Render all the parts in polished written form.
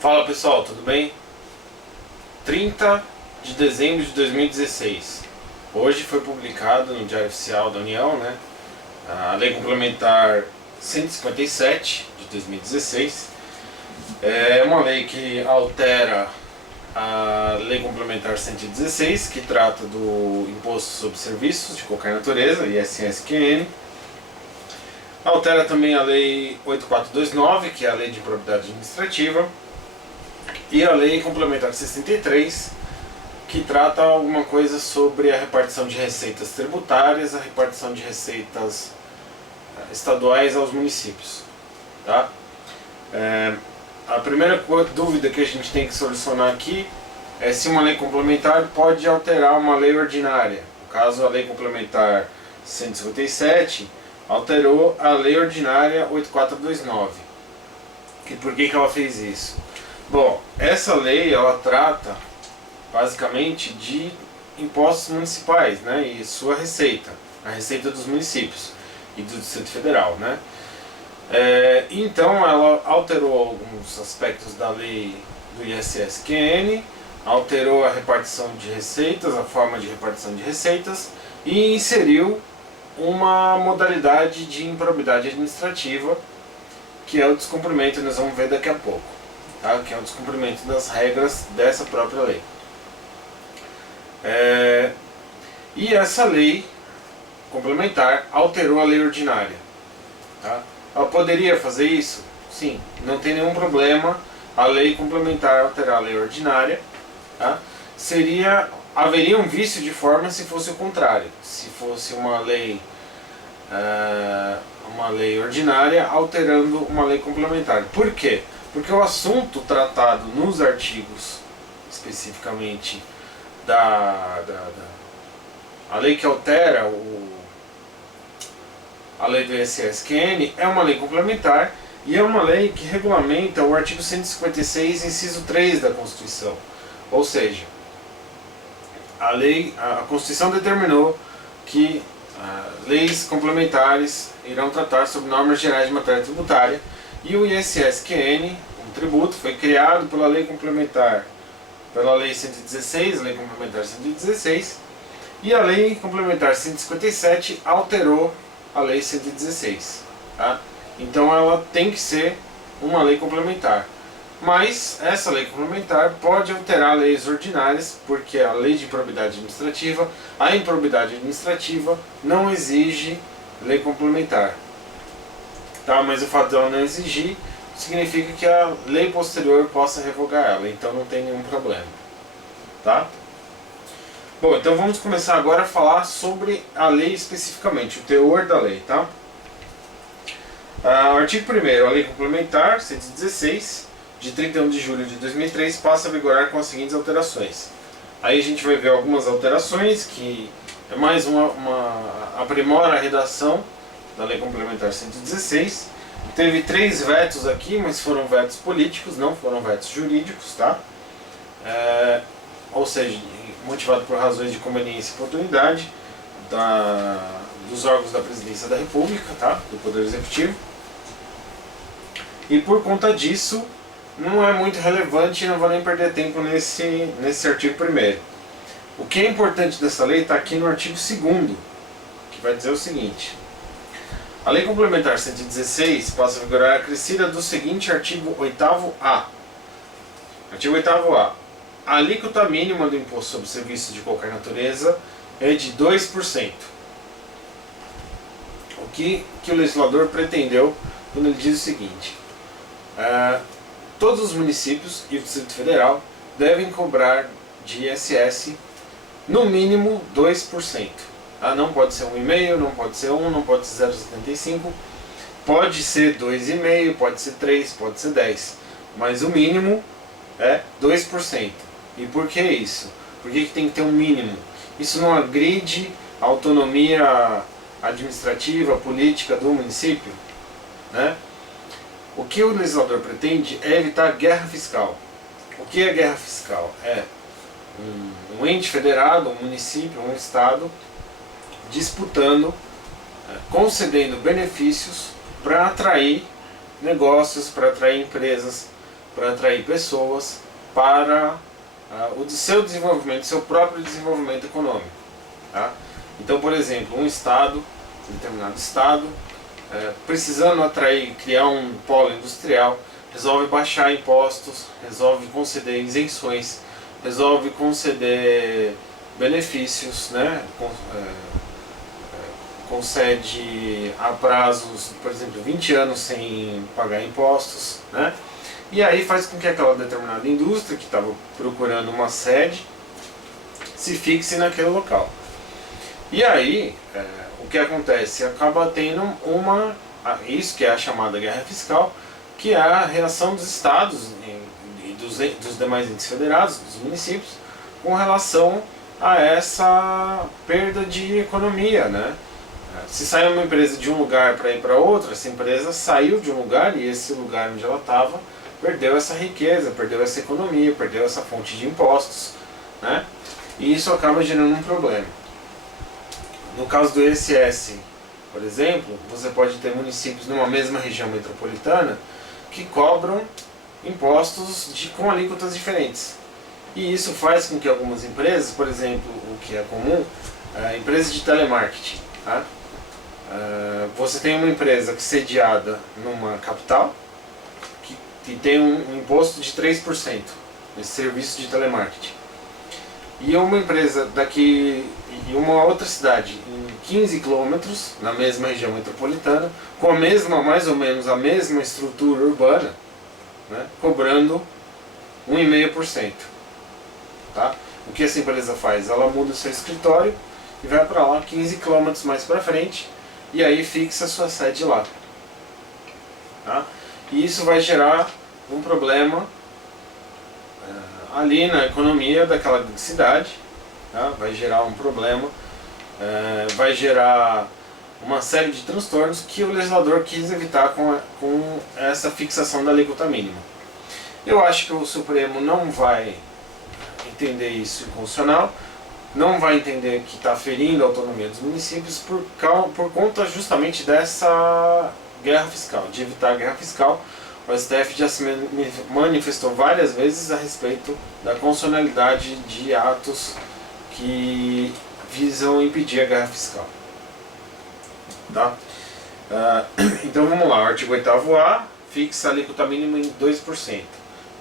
Fala pessoal, tudo bem? 30 de dezembro de 2016. Hoje foi publicado no Diário Oficial da União, a Lei Complementar 157 de 2016. É uma lei que altera a Lei Complementar 116, que trata do Imposto sobre Serviços de qualquer natureza, ISSQN. Altera também a Lei 8429, que é a Lei de Improbidade Administrativa, e a Lei Complementar 63, que trata alguma coisa sobre a repartição de receitas tributárias, a repartição de receitas estaduais aos municípios. Tá? A primeira dúvida que a gente tem que solucionar aqui é se uma lei complementar pode alterar uma lei ordinária. No caso, a Lei Complementar 157 alterou a Lei Ordinária 8429. E por que ela fez isso? Bom, essa lei ela trata basicamente de impostos municipais, e sua receita, a receita dos municípios e do Distrito Federal, então ela alterou alguns aspectos da lei do ISSQN, alterou a repartição de receitas, a forma de repartição de receitas, e inseriu uma modalidade de improbidade administrativa, que é o descumprimento, nós vamos ver daqui a pouco, que é o descumprimento das regras dessa própria lei. E essa lei complementar alterou a lei ordinária. Ela poderia fazer isso? Sim, não tem nenhum problema a lei complementar alterar a lei ordinária. Haveria um vício de forma se fosse o contrário, se fosse uma lei ordinária alterando uma lei complementar. Por quê? Porque o assunto tratado nos artigos, especificamente a lei que altera a lei do ISSQN, é uma lei complementar e é uma lei que regulamenta o artigo 156, inciso 3 da Constituição. Ou seja, a Constituição determinou que leis complementares irão tratar sobre normas gerais de matéria tributária, e o ISSQN, um tributo, foi criado pela lei complementar, pela lei 116, lei complementar 116, e a lei complementar 157 alterou a lei 116. Então ela tem que ser uma lei complementar. Mas essa lei complementar pode alterar leis ordinárias, porque a lei de improbidade administrativa, a improbidade administrativa não exige lei complementar. Mas o fato dela não exigir significa que a lei posterior possa revogar ela, então não tem nenhum problema. Bom, então vamos começar agora a falar sobre a lei especificamente, o teor da lei. Artigo 1º, a lei complementar 116, de 31 de julho de 2003, passa a vigorar com as seguintes alterações. Aí a gente vai ver algumas alterações, que é mais aprimora a redação da lei complementar 116. Teve 3 vetos aqui, mas foram vetos políticos, não foram vetos jurídicos, ou seja, motivado por razões de conveniência e oportunidade dos órgãos da Presidência da República, do Poder Executivo. E por conta disso, não é muito relevante e não vou nem perder tempo nesse artigo 1º. O que é importante dessa lei está aqui no artigo 2º, que vai dizer o seguinte: a Lei Complementar 116 passa a vigorar acrescida do seguinte artigo 8º-A. Artigo 8º-A. A alíquota mínima do imposto sobre serviços de qualquer natureza é de 2%. O que o legislador pretendeu quando ele diz o seguinte: todos os municípios e o Distrito Federal devem cobrar de ISS no mínimo 2%. Não pode ser 1,5%, não pode ser 1%, não pode ser 0,75%, pode ser 2,5%, pode ser 3%, pode ser 10%, mas o mínimo é 2%. E por que isso? Por que tem que ter um mínimo? Isso não agride a autonomia administrativa, política do município? O que o legislador pretende é evitar guerra fiscal. O que é guerra fiscal? É um ente federado, um município, um estado disputando, concedendo benefícios para atrair negócios, para atrair empresas, para atrair pessoas para o seu desenvolvimento, seu próprio desenvolvimento econômico. Tá? Então, por exemplo, um determinado estado, precisando atrair, criar um polo industrial, resolve baixar impostos, resolve conceder isenções, resolve conceder benefícios, né? Concede a prazos, por exemplo, 20 anos sem pagar impostos, né? E aí faz com que aquela determinada indústria que estava procurando uma sede se fixe naquele local. E aí, o que acontece? Acaba tendo isso que é a chamada guerra fiscal, que é a reação dos estados e dos demais entes federados, dos municípios, com relação a essa perda de economia, né? Se sai uma empresa de um lugar para ir para outro, essa empresa saiu de um lugar e esse lugar onde ela estava perdeu essa riqueza, perdeu essa economia, perdeu essa fonte de impostos, né? E isso acaba gerando um problema. No caso do ISS, por exemplo, você pode ter municípios numa mesma região metropolitana que cobram impostos com alíquotas diferentes. E isso faz com que algumas empresas, por exemplo, o que é comum, empresas de telemarketing, tá? Você tem uma empresa que é sediada numa capital que tem um imposto de 3% nesse serviço de telemarketing. E uma empresa daqui e uma outra cidade em 15 quilômetros, na mesma região metropolitana, com mais ou menos a mesma estrutura urbana, né, cobrando 1,5%. Tá? O que essa empresa faz? Ela muda o seu escritório e vai para lá 15 quilômetros mais para frente e aí fixa a sua sede lá. Tá? E isso vai gerar um problema ali na economia daquela cidade, tá? Vai gerar um problema, vai gerar uma série de transtornos que o legislador quis evitar com essa fixação da alíquota mínima. Eu acho que o Supremo não vai entender isso inconstitucional, não vai entender que está ferindo a autonomia dos municípios por conta justamente dessa guerra fiscal, de evitar a guerra fiscal. O STF já se manifestou várias vezes a respeito da constitucionalidade de atos que visam impedir a guerra fiscal. Tá? Então vamos lá, o artigo 8º-A fixa a alíquota mínima em 2%.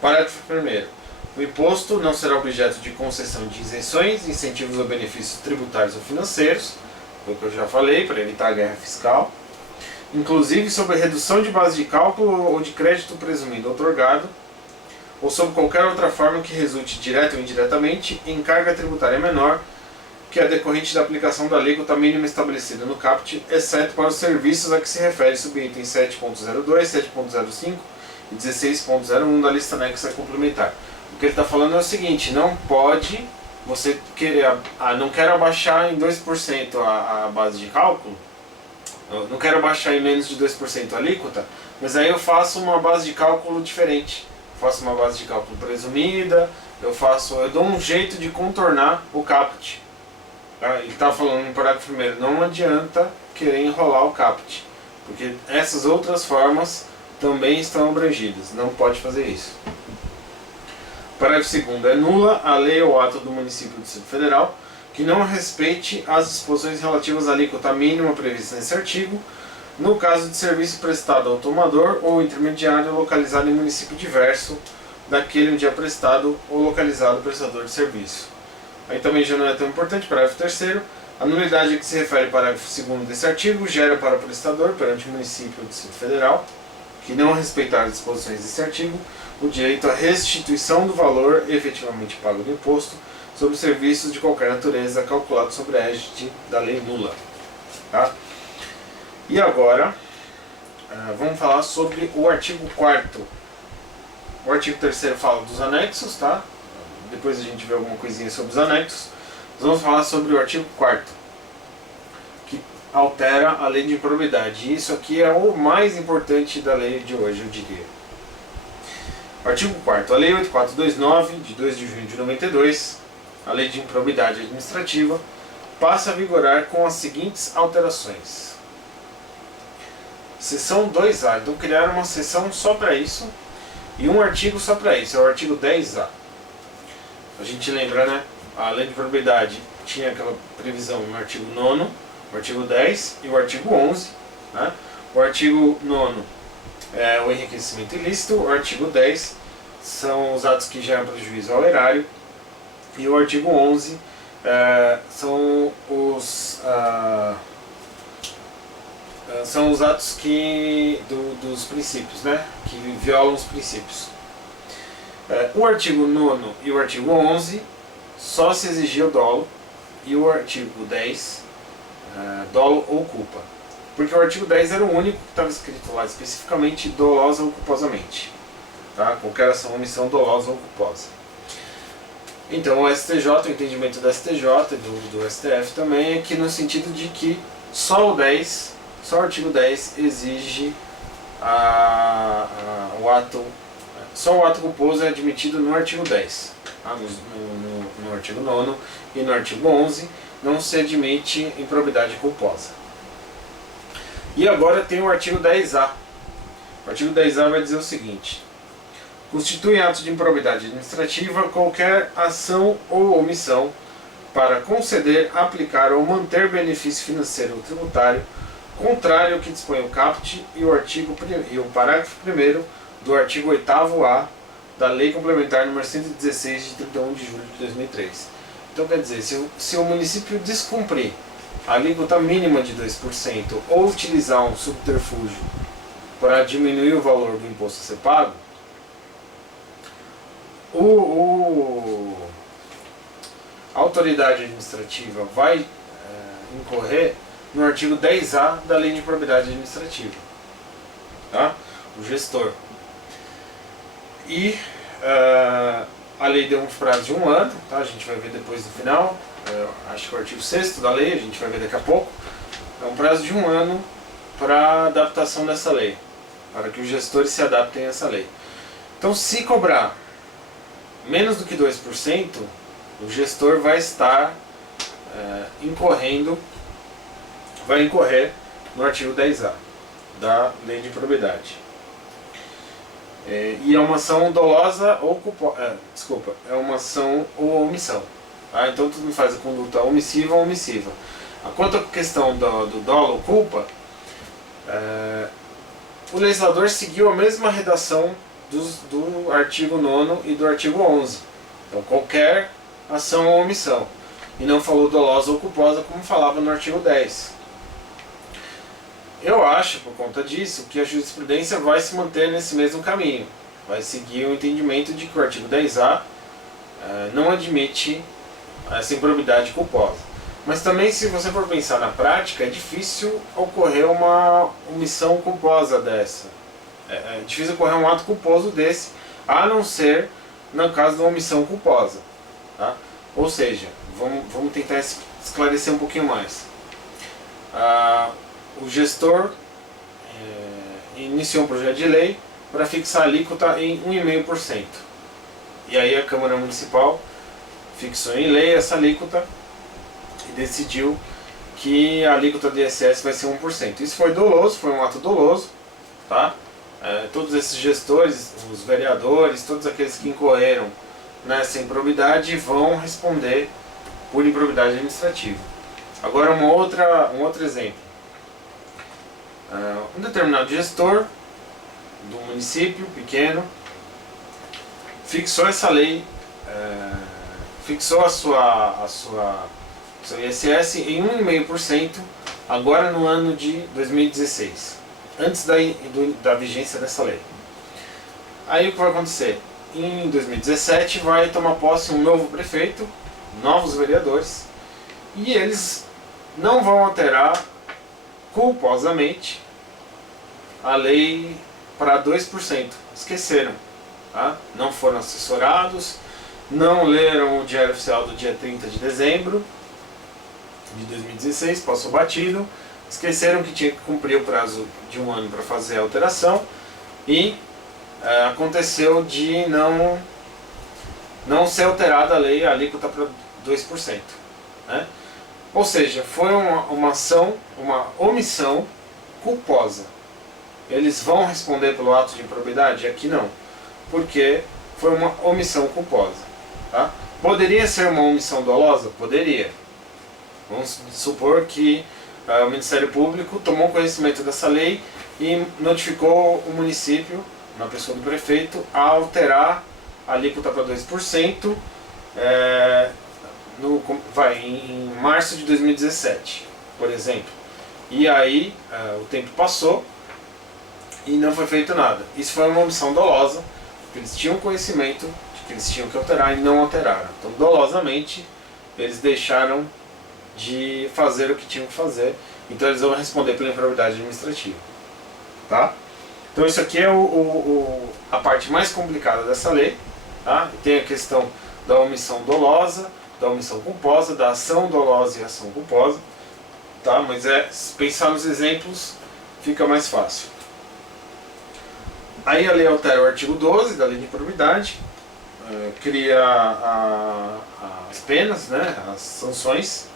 Parágrafo 1º. O imposto não será objeto de concessão de isenções, incentivos ou benefícios tributários ou financeiros, foi o que eu já falei, para evitar a guerra fiscal, inclusive sobre redução de base de cálculo ou de crédito presumido outorgado, ou sob qualquer outra forma que resulte direta ou indiretamente em carga tributária menor que a decorrente da aplicação da alíquota mínima estabelecida no CAPT, exceto para os serviços a que se refere subitem 7.02, 7.05 e 16.01 da lista anexa complementar. O que ele está falando é o seguinte: não pode você querer, não quero abaixar em 2% a base de cálculo, não quero abaixar em menos de 2% a alíquota, mas aí eu faço uma base de cálculo diferente. Faço uma base de cálculo presumida, eu dou um jeito de contornar o CAPT. Ele está falando no parágrafo 1º, não adianta querer enrolar o CAPT, porque essas outras formas também estão abrangidas, não pode fazer isso. Parágrafo 2º, é nula a lei ou ato do município do Distrito Federal que não respeite as disposições relativas à alíquota mínima prevista nesse artigo, no caso de serviço prestado ao tomador ou intermediário localizado em município diverso daquele onde é prestado ou localizado o prestador de serviço. Aí também já não é tão importante, parágrafo 3º, a nulidade a que se refere parágrafo 2º desse artigo gera para o prestador, perante o município do Distrito Federal, que não respeitar as disposições desse artigo, o direito à restituição do valor efetivamente pago do imposto sobre serviços de qualquer natureza calculado sobre a égide da lei nula. Tá? E agora, vamos falar sobre o artigo 4º. O artigo 3º fala dos anexos, tá? Depois a gente vê alguma coisinha sobre os anexos. Nós vamos falar sobre o artigo 4º, que altera a lei de improbidade. E isso aqui é o mais importante da lei de hoje, eu diria. Artigo 4º. A Lei 8429, de 2 de junho de 92, a Lei de Improbidade Administrativa, passa a vigorar com as seguintes alterações. Seção 2A. Então criaram uma seção só para isso, E um artigo só para isso, é o artigo 10A. A gente lembra, né? A lei de propriedade tinha aquela previsão no artigo 9º, o artigo 10 e o artigo 11. Né? O artigo 9º é o enriquecimento ilícito, o artigo 10 são os atos que geram prejuízo ao erário e o artigo 11 são os atos dos princípios, né? Que violam os princípios. O artigo 9º e o artigo 11 só se exigia o dolo, e o artigo 10 dolo ou culpa, porque o artigo 10 era o único que estava escrito lá especificamente dolosa ou culposamente, tá? Qualquer ação ou omissão dolosa ou culposa. Então o STJ, o entendimento do STJ e do STF também é que no sentido de que só o artigo 10 exige o ato. Só o ato culposo é admitido no artigo 10. Tá? No artigo 9º e no artigo 11 não se admite improbidade culposa. E agora tem o artigo 10A. O artigo 10A vai dizer o seguinte: constitui ato de improbidade administrativa qualquer ação ou omissão para conceder, aplicar ou manter benefício financeiro ou tributário contrário ao que dispõe o caput e o parágrafo 1º do artigo 8º-A da Lei Complementar nº 116 de 31 de julho de 2003. Então quer dizer, se o município descumprir a alíquota mínima de 2% ou utilizar um subterfúgio para diminuir o valor do imposto a ser pago, a autoridade administrativa vai incorrer no artigo 10A da Lei de Improbidade Administrativa, tá? O gestor. E a lei deu um prazo de 1 ano, tá? A gente vai ver depois no final, acho que é o artigo 6º da lei, a gente vai ver daqui a pouco. É um prazo de 1 ano para adaptação dessa lei, para que os gestores se adaptem a essa lei. Então, se cobrar menos do que 2%, o gestor vai estar vai incorrer no artigo 10A da Lei de Improbidade. E é uma ação dolosa ou é uma ação ou omissão. Tá? Então tudo faz a conduta omissiva ou omissiva. Quanto à questão do dolo ou culpa, o legislador seguiu a mesma redação do artigo 9º e do artigo 11. Então qualquer ação ou omissão. E não falou dolosa ou culposa como falava no artigo 10. Eu acho, por conta disso, que a jurisprudência vai se manter nesse mesmo caminho. Vai seguir o entendimento de que o artigo 10A não admite essa improbidade culposa. Mas também, se você for pensar na prática, é difícil ocorrer uma omissão culposa dessa. É difícil ocorrer um ato culposo desse, a não ser no caso de uma omissão culposa. Tá? Ou seja, vamos tentar esclarecer um pouquinho mais. O gestor iniciou um projeto de lei para fixar a alíquota em 1,5%. E aí a Câmara Municipal fixou em lei essa alíquota e decidiu que a alíquota do ISS vai ser 1%. Isso foi doloso, foi um ato doloso, tá? Todos esses gestores, os vereadores, todos aqueles que incorreram nessa improbidade vão responder por improbidade administrativa. Agora um outro exemplo. Um determinado gestor do município pequeno fixou essa lei, fixou seu ISS em 1,5% agora no ano de 2016, antes da vigência dessa lei. Aí o que vai acontecer? Em 2017 vai tomar posse um novo prefeito, novos vereadores, e eles não vão alterar culposamente a lei para 2%. Esqueceram, tá? Não foram assessorados, não leram o Diário Oficial do dia 30 de dezembro de 2016, passou batido, esqueceram que tinha que cumprir o prazo de 1 ano para fazer a alteração e aconteceu de não ser alterada a lei, a alíquota para 2%. Né? Ou seja, foi uma ação, uma omissão culposa. Eles vão responder pelo ato de improbidade? Aqui não. porque foi uma omissão culposa. Tá? Poderia ser uma omissão dolosa? Poderia. Vamos supor que o Ministério Público tomou conhecimento dessa lei e notificou o município, na pessoa do prefeito, a alterar a alíquota para 2% em março de 2017, por exemplo. E aí o tempo passou e não foi feito nada. Isso foi uma omissão dolosa, porque eles tinham conhecimento de que eles tinham que alterar e não alteraram. Então, dolosamente, eles deixaram de fazer o que tinham que fazer. Então, eles vão responder pela improbidade administrativa. Tá? Então, isso aqui é a parte mais complicada dessa lei. Tá? E tem a questão da omissão dolosa, da omissão culposa, da ação dolosa e ação culposa. Tá? Mas se pensar nos exemplos, fica mais fácil. Aí a lei altera o artigo 12 da Lei de Improbidade, cria as penas, né, as sanções,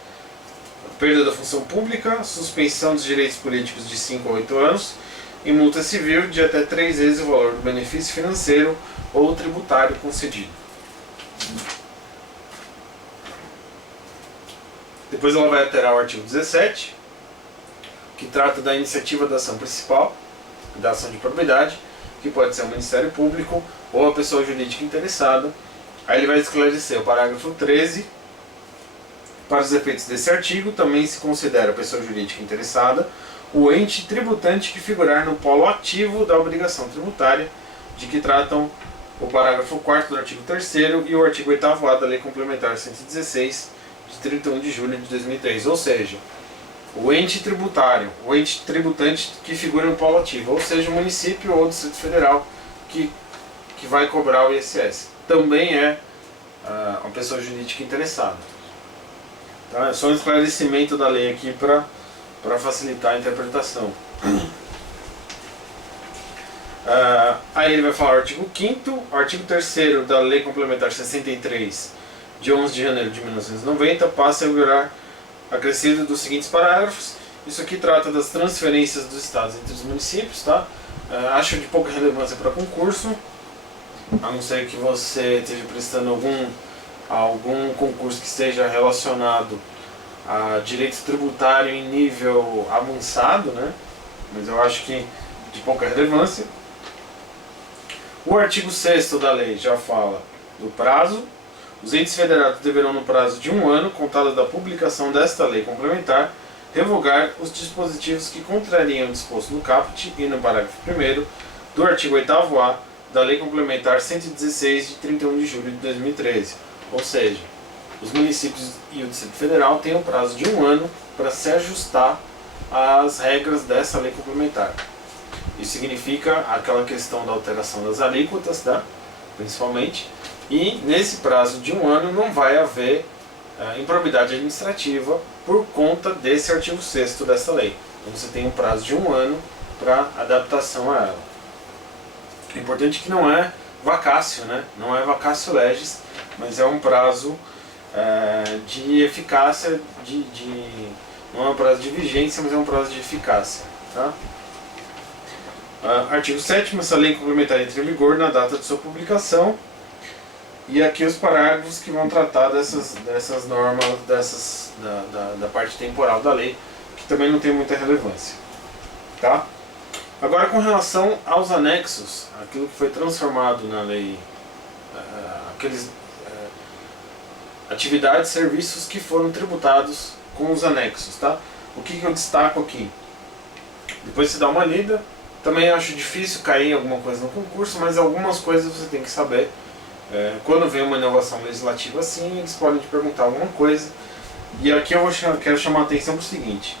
perda da função pública, suspensão dos direitos políticos de 5 a 8 anos e multa civil de até 3 vezes o valor do benefício financeiro ou tributário concedido. Depois ela vai alterar o artigo 17, que trata da iniciativa da ação principal, da ação de improbidade, que pode ser o Ministério Público ou a pessoa jurídica interessada. Aí ele vai esclarecer o parágrafo 13. Para os efeitos desse artigo, também se considera a pessoa jurídica interessada o ente tributante que figurar no polo ativo da obrigação tributária, de que tratam o parágrafo 4º do artigo 3º e o artigo 8º da Lei Complementar 116, de 31 de julho de 2003. Ou seja, o ente tributário, o ente tributante que figura no polo ativo, ou seja, o município ou o Distrito Federal que vai cobrar o ISS. Também é uma pessoa jurídica interessada. Tá? É só um esclarecimento da lei aqui para facilitar a interpretação. Aí ele vai falar o artigo 5º, o artigo 3º da Lei Complementar 63, de 11 de janeiro de 1990, passa a vigorar acrescido dos seguintes parágrafos. Isso aqui trata das transferências dos estados entre os municípios, tá? Acho de pouca relevância para concurso, a não ser que você esteja prestando algum concurso que esteja relacionado a direito tributário em nível avançado, né? Mas eu acho que de pouca relevância. O artigo 6º da lei já fala do prazo. Os entes federados deverão, no prazo de 1 ano, contado da publicação desta lei complementar, revogar os dispositivos que contrariam o disposto no caput e no parágrafo 1º do artigo 8º-A da Lei Complementar 116, de 31 de julho de 2013. Ou seja, os municípios e o Distrito Federal têm um prazo de 1 ano para se ajustar às regras dessa lei complementar. Isso significa aquela questão da alteração das alíquotas, tá? Principalmente. E nesse prazo de 1 ano não vai haver improbidade administrativa por conta desse artigo 6º dessa lei. Então você tem um prazo de 1 ano para adaptação a ela. É importante que não é vacácio, né? Não é vacácio legis, mas é um prazo de eficácia, não é um prazo de vigência, mas é um prazo de eficácia. Tá? Artigo 7º, essa lei complementar entra em vigor na data de sua publicação. E aqui os parágrafos que vão tratar dessas normas, da parte temporal da lei, que também não tem muita relevância. Tá? Agora, com relação aos anexos, aquilo que foi transformado na lei, atividades, serviços que foram tributados com os anexos. Tá? O que eu destaco aqui? Depois você dá uma lida. Também acho difícil cair alguma coisa no concurso, mas algumas coisas você tem que saber. Quando vem uma inovação legislativa assim, eles podem te perguntar alguma coisa. E aqui eu quero chamar a atenção para o seguinte.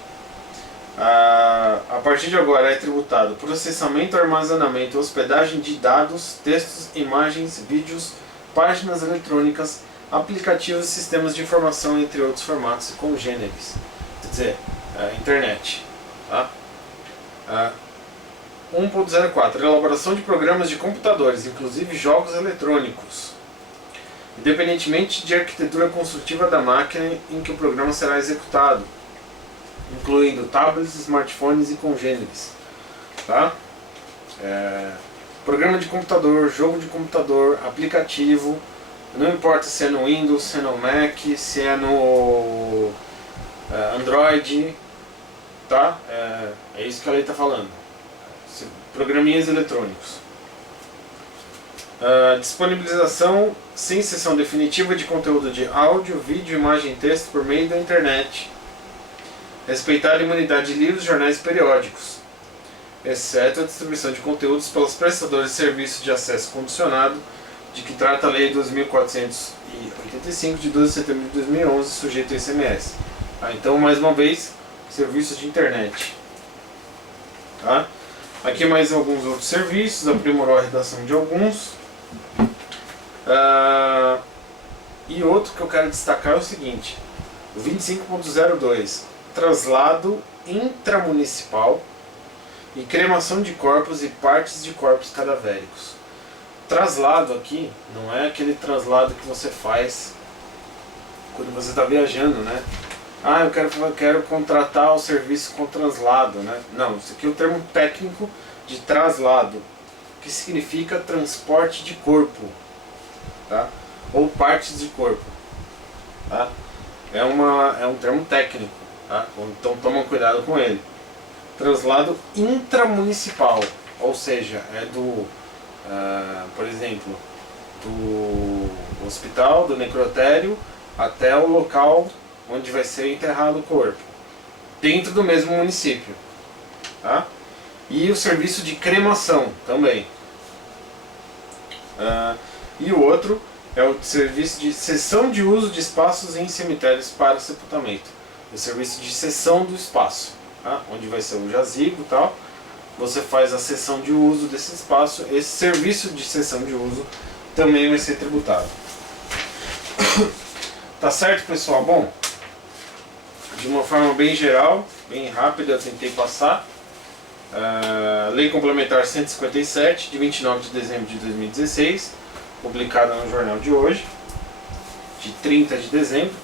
A partir de agora é tributado processamento, armazenamento e hospedagem de dados, textos, imagens, vídeos, páginas eletrônicas, aplicativos e sistemas de informação, entre outros formatos e congêneres. Quer dizer, internet. Tá? 1.04 Elaboração de programas de computadores, inclusive jogos eletrônicos, independentemente de arquitetura construtiva da máquina em que o programa será executado, incluindo tablets, smartphones e congêneres. Tá? Programa de computador, jogo de computador, aplicativo, não importa se é no Windows, se é no Mac, se é no Android, tá? É isso que a lei está falando. Programinhas eletrônicos. Disponibilização sem sessão definitiva de conteúdo de áudio, vídeo, imagem e texto por meio da internet. Respeitar a imunidade de livros, jornais e periódicos, exceto a distribuição de conteúdos pelos prestadores de serviços de acesso condicionado, de que trata a Lei 2.485, de 12 de setembro de 2011, sujeito a ICMS. Então, mais uma vez, serviços de internet. Tá? Aqui mais alguns outros serviços, aprimorou a redação de alguns. E outro que eu quero destacar é o seguinte, o 25.02, traslado intramunicipal e cremação de corpos e partes de corpos cadavéricos. Traslado aqui não é aquele traslado que você faz quando você está viajando, né? Eu quero contratar o serviço com traslado, né? Não, isso aqui é o termo técnico de traslado, que significa transporte de corpo, tá? Ou partes de corpo, tá? É um termo técnico, tá? Então tomam cuidado com ele. Traslado intramunicipal, ou seja, é do, por exemplo, do hospital, do necrotério, até o local onde vai ser enterrado o corpo, dentro do mesmo município, tá? E o serviço de cremação também. E o outro é o serviço de cessão de uso de espaços em cemitérios para sepultamento. O serviço de cessão do espaço, tá? Onde vai ser o jazigo e tal. Você faz a cessão de uso desse espaço. Esse serviço de cessão de uso também vai ser tributado. Tá certo, pessoal? Bom, de uma forma bem geral, bem rápida, eu tentei passar. Lei Complementar 157, de 29 de dezembro de 2016, publicada no jornal de hoje, de 30 de dezembro.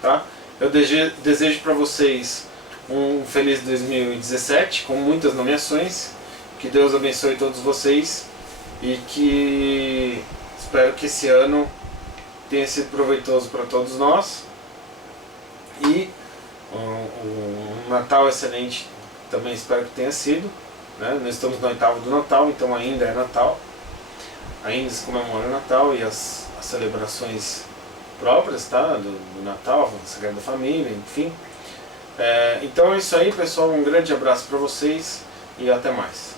Tá? Eu desejo para vocês um feliz 2017, com muitas nomeações. Que Deus abençoe todos vocês e que espero que esse ano tenha sido proveitoso para todos nós. E um Natal excelente também espero que tenha sido, né? Nós estamos no 8º do Natal, então ainda é Natal, ainda se comemora o Natal e as celebrações próprias, tá? do Natal, da Sagrada Família, enfim. Então é isso aí, pessoal, um grande abraço para vocês e até mais.